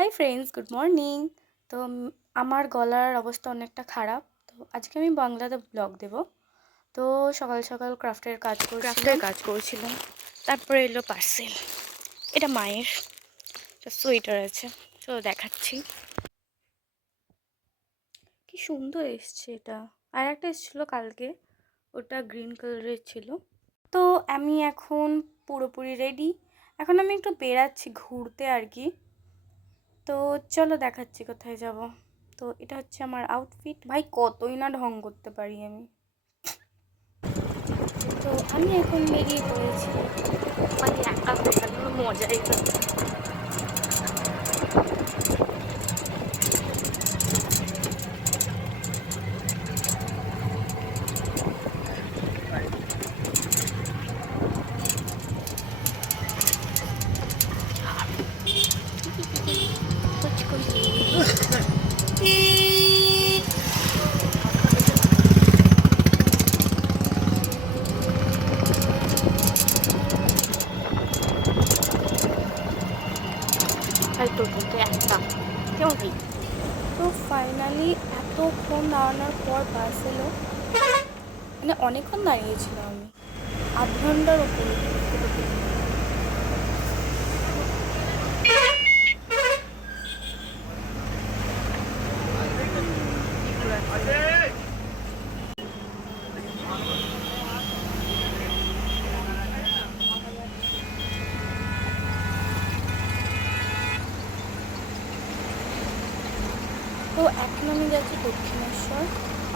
Hi friends, good morning. তো আমার গলার অবস্থা অনেকটা খারাপ। তো আজকে আমি বাংলাতে ব্লগ দেব। তো সকাল সকাল ক্রাফটের কাজ করছিলাম। তারপরে এলো পার্সেল। এটা মায়ের সোয়েটার আছে, তো দেখাচ্ছি। কি সুন্দর এসছে এটা। আর একটা এসেছিলো কালকে, ওটা গ্রিন কালারের ছিল। তো আমি এখন পুরোপুরি রেডি। এখন আমি একটু বেরাচ্ছি ঘুরতে আর কি। তো চলো দেখাচ্ছি কোথায় যাব। তো এটা হচ্ছে আমার আউটফিট। ভাই কতই না ঢং করতে পারি আমি। তো আমি এখন বেরিয়ে পড়েছি, মানে একা বেরানোর মজাই হচ্ছে। তো ফাইনালি এতক্ষণ দাঁড়ানোর পর বাস এলো। মানে অনেকক্ষণ দাঁড়িয়েছিলাম আমি, আধ ঘন্টার উপরে। তো এখন আমি যাচ্ছি দক্ষিণেশ্বর।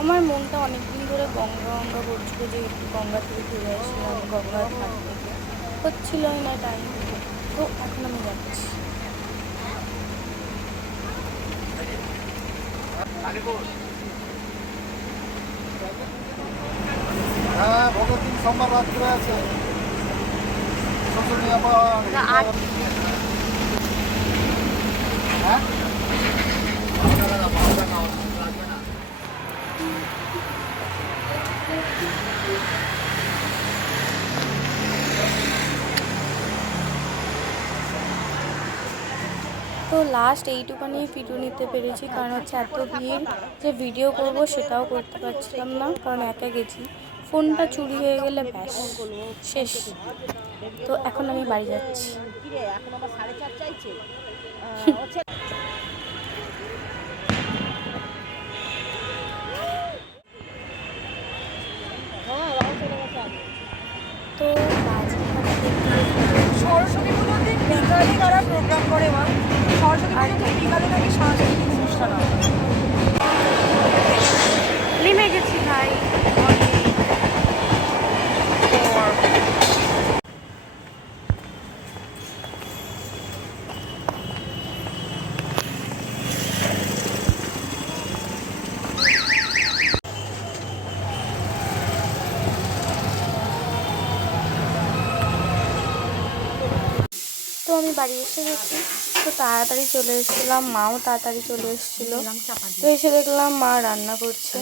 আমার মনটা অনেকদিন ধরে গঙ্গা গঙ্গা করছিল যে একটু গঙ্গা থেকে ঘুরে আসলাম, গঙ্গার ঘাট থেকে। হচ্ছিলই না টাইম। তো এখন আমি যাচ্ছি। হ্যাঁ, ভগৎ সিং সোমবার রাত্রে আছে শুশুনিয়া হ্যাঁ। তো লাস্ট এইটুখানি ভিডিও নিতে পেরেছি, কারণ হচ্ছে এত ভিড় যে ভিডিও করব সেটাও করতে পারছিলাম না, কারণ একা গেছি। ফোনটা চুরি হয়ে গেলে ব্যাস শেষ। তো এখন আমি বাড়ি যাচ্ছি। তো বাজিঘাট দেখতে দেখতে সরস্বতী পুজোর দিন বিকালে তারা প্রোগ্রাম করে মা। সরস্বতী পুজোর দিন বিকালে নাকি সাংস্কৃতিক অনুষ্ঠান হয়। নেমে গেছি ভাই। তো আমি বাড়ি এসে গেছি। তো তাড়াতাড়ি চলে এসেছিলাম, মাও তাড়াতাড়ি চলে এসেছিলো। তো এসে দেখলাম মা রান্না করছে।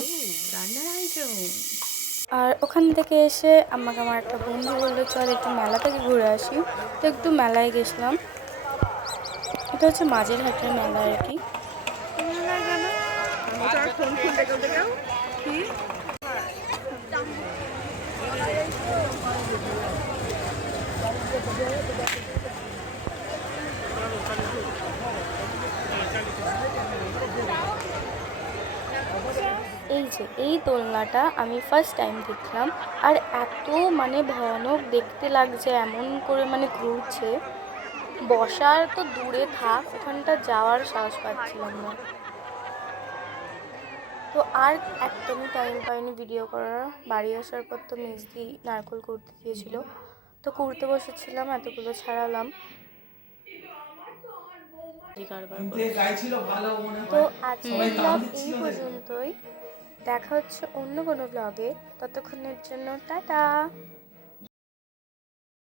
আর ওখান থেকে এসে আমাকে আমার একটা বন্ধু বললো চল একটু মেলা থেকে ঘুরে আসি। তো একটু মেলায় গেছিলাম। এটা হচ্ছে মাঝের হাটের মেলা আর কি। এই দোলনাটা আমি ফার্স্ট টাইম দেখলাম। আর এত মানে ভয়ানক দেখতে লাগছে, এমন করে মানে ঘুরছে, বসার তো দূরে থাক, ওখানটা যাওয়ার সাহস পাচ্ছিলাম না। তো আর একদমই টাইম পাইনি ভিডিও করার। বাড়ি আসার পর তো মেজদি নারকোল কুড়তে দিয়েছিল, তো কুড়তে বসেছিলাম, এতগুলো ছাড়ালাম। তো আজকের ব্লগ এই পর্যন্তই। দেখা হচ্ছে অন্য কোনো ব্লগে। ততক্ষণের জন্য টাটা।